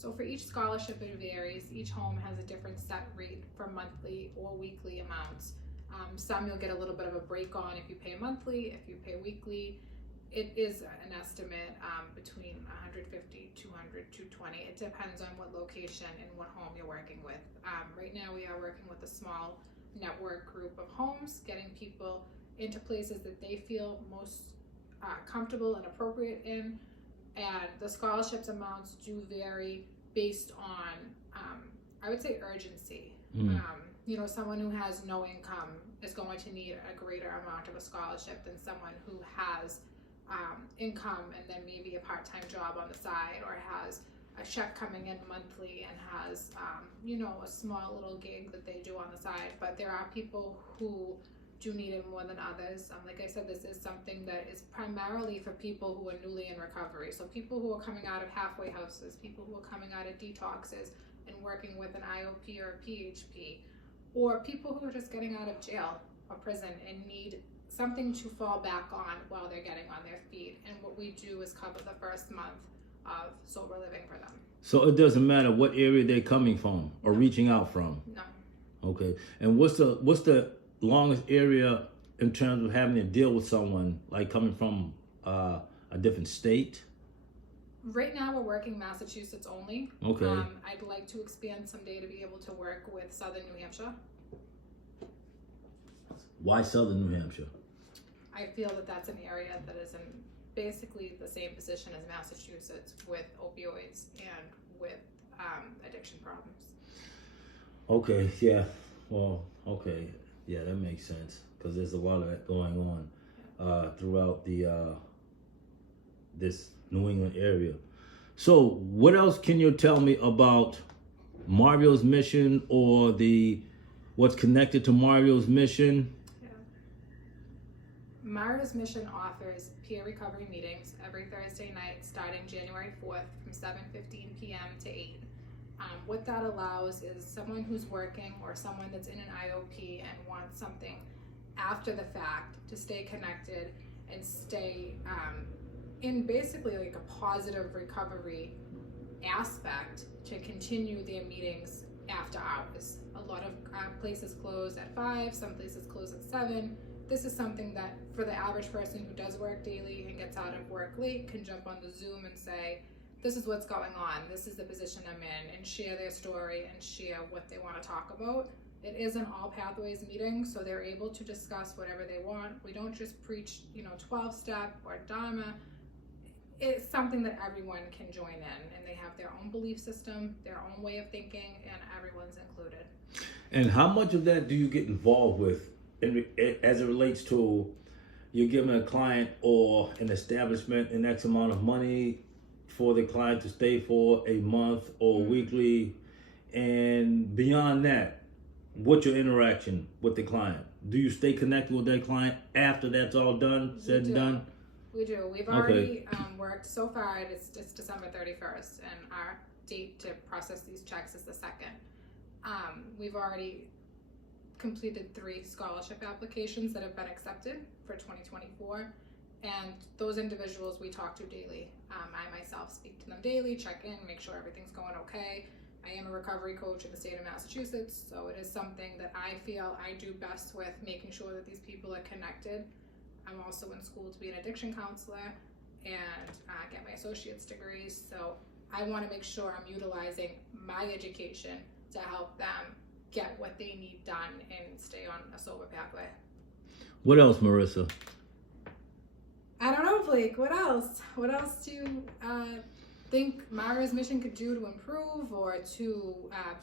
So for each scholarship, it varies. Each home has a different set rate for monthly or weekly amounts. Some you'll get a little bit of a break on if you pay monthly. If you pay weekly, it is an estimate between 150, 200, 220. It depends on what location and what home you're working with. Right now we are working with a small network group of homes, getting people into places that they feel most comfortable and appropriate in. And the scholarships amounts do vary based on, I would say, urgency. You know, someone who has no income is going to need a greater amount of a scholarship than someone who has income and then maybe a part-time job on the side, or has a check coming in monthly and has, you know, a small little gig that they do on the side. But there are people who do need it more than others. Like I said, this is something that is primarily for people who are newly in recovery. So people who are coming out of halfway houses, people who are coming out of detoxes and working with an IOP or a PHP, or people who are just getting out of jail or prison and need something to fall back on while they're getting on their feet. And what we do is cover the first month of sober living for them. So it doesn't matter what area they're coming from or reaching out from? No. Okay. And what's the longest area in terms of having to deal with someone, like coming from a different state? Right now we're working Massachusetts only. Okay. I'd like to expand someday to be able to work with Southern New Hampshire. Why Southern New Hampshire? I feel that that's an area that is in basically the same position as Massachusetts with opioids and with addiction problems. Okay, yeah. Well, okay. Yeah, that makes sense, because there's a lot of that going on throughout the this New England area. So what else can you tell me about Mario's mission, or what's connected to Mario's mission? Mario's mission offers peer recovery meetings every Thursday night starting January 4th from 7:15 p.m. to 8. What that allows is someone who's working or someone that's in an IOP and wants something after the fact to stay connected and stay in basically like a positive recovery aspect, to continue their meetings after hours. A lot of places close at 5, some places close at 7. This is something that for the average person who does work daily and gets out of work late can jump on the Zoom and say, this is what's going on, this is the position I'm in, and share their story and share what they want to talk about. It is an all pathways meeting, so they're able to discuss whatever they want. We don't just preach, 12-step or Dharma. It's something that everyone can join in, and they have their own belief system, their own way of thinking, and everyone's included. And how much of that do you get involved with as it relates to you're giving a client or an establishment an X amount of money for the client to stay for a month or weekly, and beyond that, what's your interaction with the client? Do you stay connected with that client after that's all done, said and done? We do. We've already worked so far. It's December 31st, and our date to process these checks is the 2nd. We've already completed 3 scholarship applications that have been accepted for 2024, and those individuals we talk to daily. I myself speak to them daily, check in, make sure everything's going okay. I am a recovery coach in the state of Massachusetts, so it is something that I feel I do best with, making sure that these people are connected. I'm also in school to be an addiction counselor and get my associate's degrees, so I want to make sure I'm utilizing my education to help them get what they need done and stay on a sober pathway. What else, Marissa? I don't know, Blake. What else? What else do you think Mario's mission could do to improve or to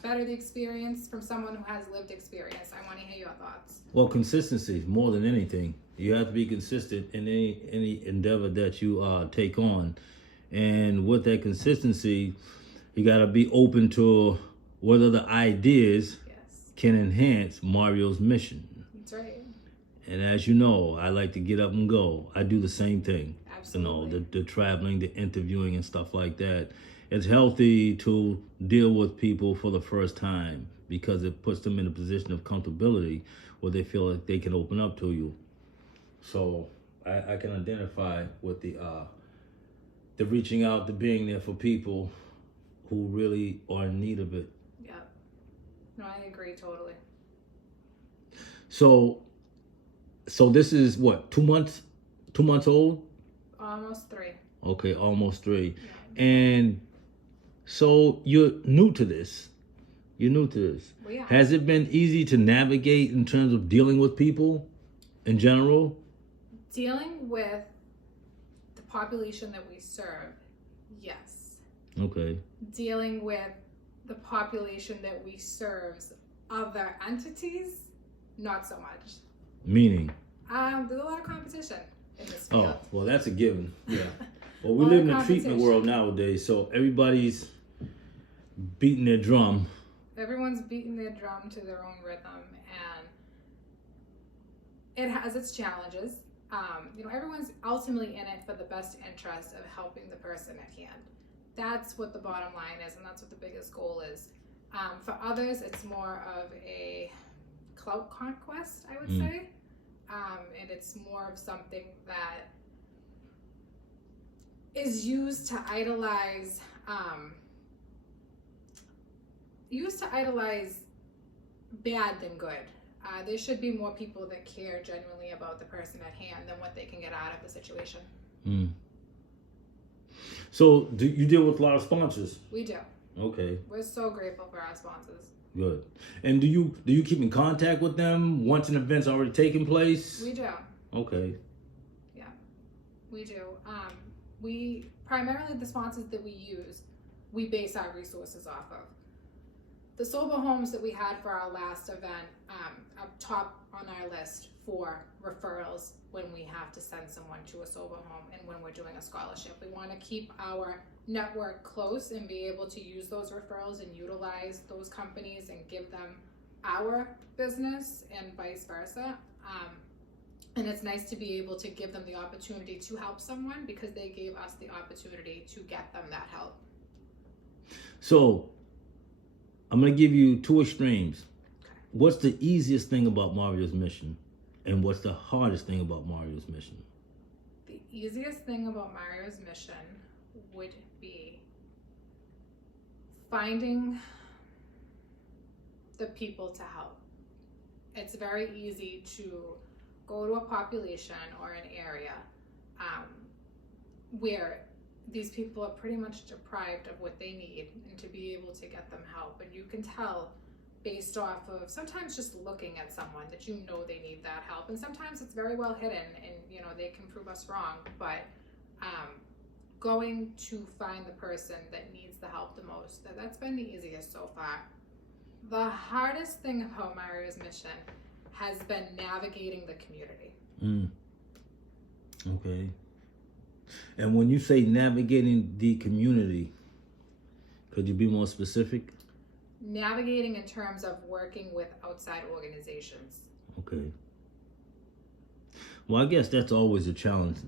better the experience from someone who has lived experience? I want to hear your thoughts. Well, consistency more than anything. You have to be consistent in any endeavor that you take on, and with that consistency, you got to be open to what other ideas can enhance Mario's mission. That's right. And as you know, I like to get up and go. I do the same thing. Absolutely. The traveling, the interviewing and stuff like that. It's healthy to deal with people for the first time, because it puts them in a position of comfortability where they feel like they can open up to you. So I can identify with the reaching out, the being there for people who really are in need of it. Yeah. No, I agree totally. So this is what, 2 months? 2 months old? Almost 3. Okay, almost 3. Yeah. And so you're new to this. You're new to this. Well, yeah. Has it been easy to navigate in terms of dealing with people in general? Dealing with the population that we serve, yes. Okay. Dealing with the population that we serve's other entities, not so much. Meaning? There's a lot of competition in this field. Oh, well, that's a given. Yeah. Well, we Lot live of in a treatment competition. world nowadays, so everybody's beating their drum. Everyone's beating their drum to their own rhythm, and it has its challenges. Everyone's ultimately in it for the best interest of helping the person at hand. That's what the bottom line is, and that's what the biggest goal is. For others, it's more of a clout conquest, I would say. And it's more of something that is used to idolize bad than good. There should be more people that care genuinely about the person at hand than what they can get out of the situation. So do you deal with a lot of sponsors? We do. Okay. We're so grateful for our sponsors. Good. And do you keep in contact with them once an event's already taken place? We do. Okay. Yeah, we do. We primarily, the sponsors that we use, we base our resources off of. The sober homes that we had for our last event are top on our list for referrals when we have to send someone to a sober home and when we're doing a scholarship. We want to keep our network close and be able to use those referrals and utilize those companies and give them our business and vice versa. And it's nice to be able to give them the opportunity to help someone because they gave us the opportunity to get them that help. So I'm going to give you 2 extremes. Okay. What's the easiest thing about Mario's mission? And what's the hardest thing about Mario's mission? The easiest thing about Mario's mission would be finding the people to help. It's very easy to go to a population or an area where these people are pretty much deprived of what they need and to be able to get them help. And you can tell based off of sometimes just looking at someone that you know they need that help. And sometimes it's very well hidden and they can prove us wrong. But going to find the person that needs the help the most, that's been the easiest so far. The hardest thing about Mario's mission has been navigating the community. Okay. And when you say navigating the community, could you be more specific? Navigating in terms of working with outside organizations. Okay. Well, I guess that's always a challenge,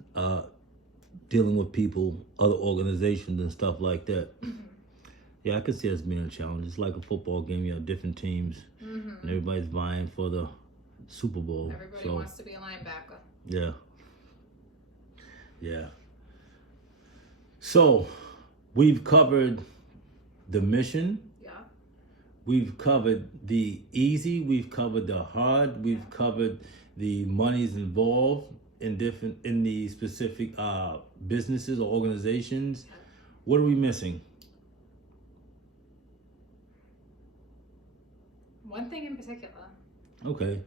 dealing with people, other organizations and stuff like that. Yeah, I could see it as being a challenge. It's like a football game. You have different teams, and everybody's vying for the Super Bowl. Everybody wants to be a linebacker. Yeah. Yeah. So, we've covered the mission. Yeah. We've covered the easy. We've covered the hard. We've covered the monies involved in the specific businesses or organizations. Yeah. What are we missing? One thing in particular. Okay.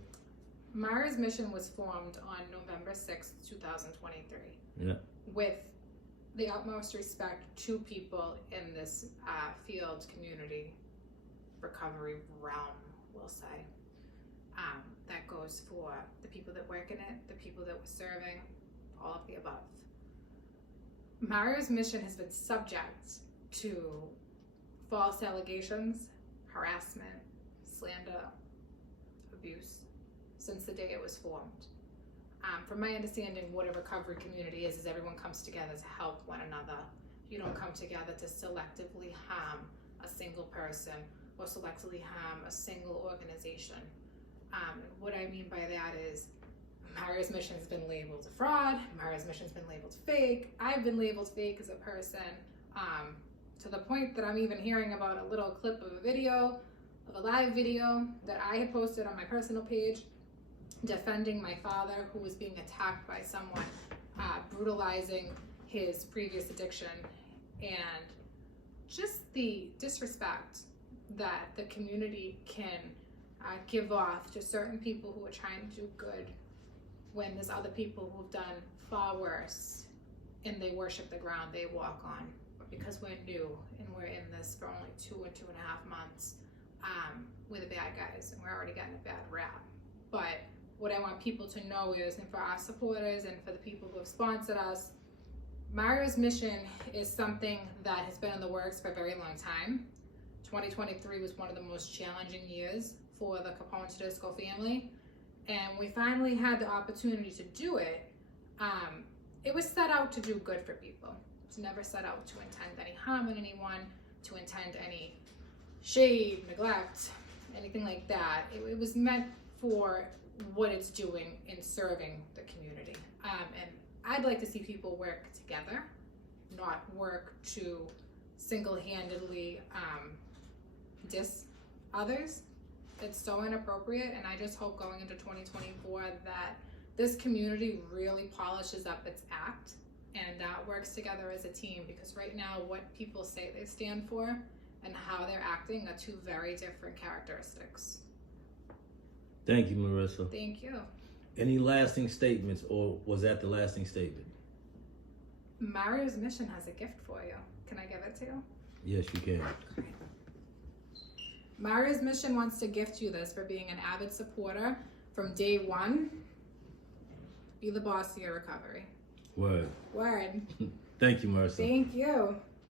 Mario's mission was formed on November 6th, 2023. Yeah. With the utmost respect to people in this field, community, recovery realm, we'll say. That goes for the people that work in it, the people that we're serving, all of the above. Mario's mission has been subject to false allegations, harassment, slander, abuse since the day it was formed. From my understanding, what a recovery community is everyone comes together to help one another. You don't come together to selectively harm a single person or selectively harm a single organization. What I mean by that is Mario's mission has been labeled a fraud. Mario's mission has been labeled fake. I've been labeled fake as a person. to the point that I'm even hearing about a little clip of a video, of a live video that I had posted on my personal page defending my father who was being attacked by someone, brutalizing his previous addiction, and just the disrespect that the community can give off to certain people who are trying to do good when there's other people who've done far worse and they worship the ground they walk on. But because we're new and we're in this for only 2 or 2.5 months, we're the bad guys and we're already getting a bad rap. But what I want people to know is, and for our supporters and for the people who have sponsored us, Mario's mission is something that has been in the works for a very long time. 2023 was one of the most challenging years for the Capone Todisco family, and we finally had the opportunity to do it. It was set out to do good for people. It's never set out to intend any harm on anyone, to intend any shade, neglect, anything like that. It was meant for what it's doing in serving the community. And I'd like to see people work together, not work to single-handedly diss others. It's so inappropriate, and I just hope going into 2024 that this community really polishes up its act and works together as a team, because right now what people say they stand for and how they're acting are two very different characteristics. Thank you, Marissa. Thank you. Any lasting statements, or was that the lasting statement? Mario's mission has a gift for you. Can I give it to you? Yes, you can. Great. Mario's mission wants to gift you this for being an avid supporter from day one. Be the boss of your recovery. Word. Word. Thank you, Marissa. Thank you.